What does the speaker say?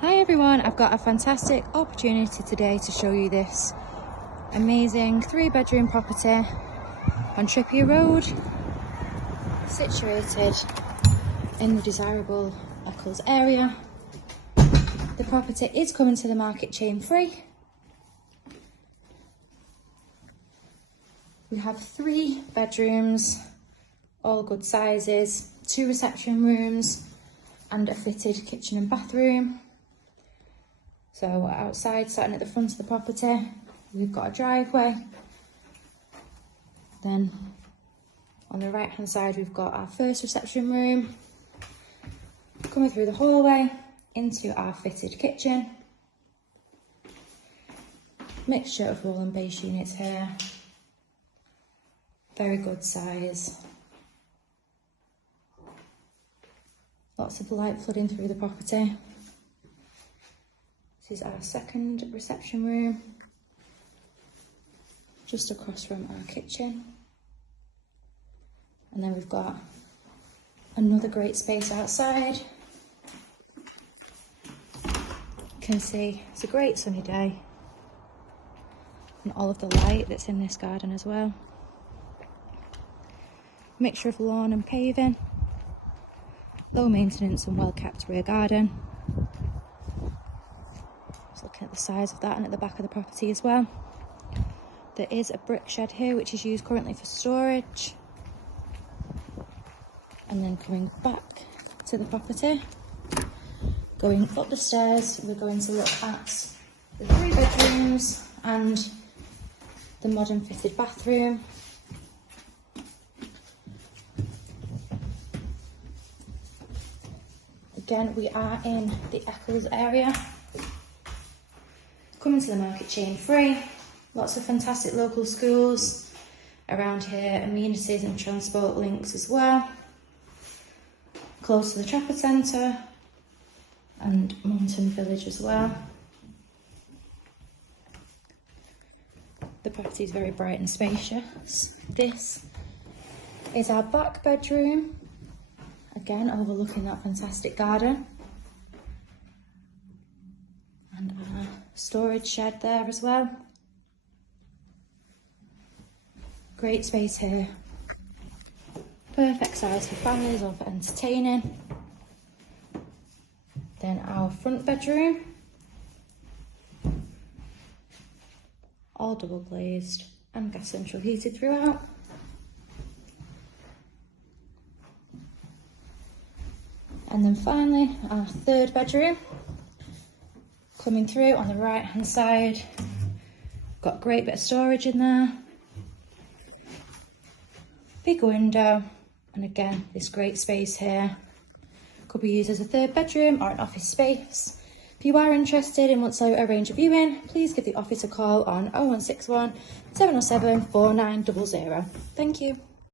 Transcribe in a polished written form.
Hi everyone, I've got a fantastic opportunity today to show you this amazing 3-bedroom property on Trippier Road, situated in the desirable Eccles area. The property is coming to the market chain free. We have 3 bedrooms, all good sizes, 2 reception rooms and a fitted kitchen and bathroom. So outside, starting at the front of the property, we've got a driveway. Then on the right hand side, we've got our first reception room. Coming through the hallway into our fitted kitchen. Mixture of wall and base units here. Very good size. Lots of light flooding through the property. This is our second reception room, just across from our kitchen. And then we've got another great space outside. You can see it's a great sunny day. And all of the light that's in this garden as well. Mixture of lawn and paving. Low maintenance and well kept rear garden. Just looking at the size of that and at the back of the property as well. There is a brick shed here which is used currently for storage. And then coming back to the property, going up the stairs, we're going to look at the 3 bedrooms and the modern fitted bathroom. Again, we are in the Eccles area. Coming to the market chain free. Lots of fantastic local schools around here, amenities and transport links as well. Close to the Trafford Centre and Mountain Village as well. The property is very bright and spacious. This is our back bedroom. Again, overlooking that fantastic garden. And our storage shed there as well. Great space here. Perfect size for families or for entertaining. Then our front bedroom. All double glazed and gas central heated throughout. And then finally, our 3rd bedroom. Coming through on the right hand side. Got a great bit of storage in there. Big window. And again, this great space here. Could be used as a 3rd bedroom or an office space. If you are interested and want to arrange a viewing, please give the office a call on 0161 707 4900. Thank you.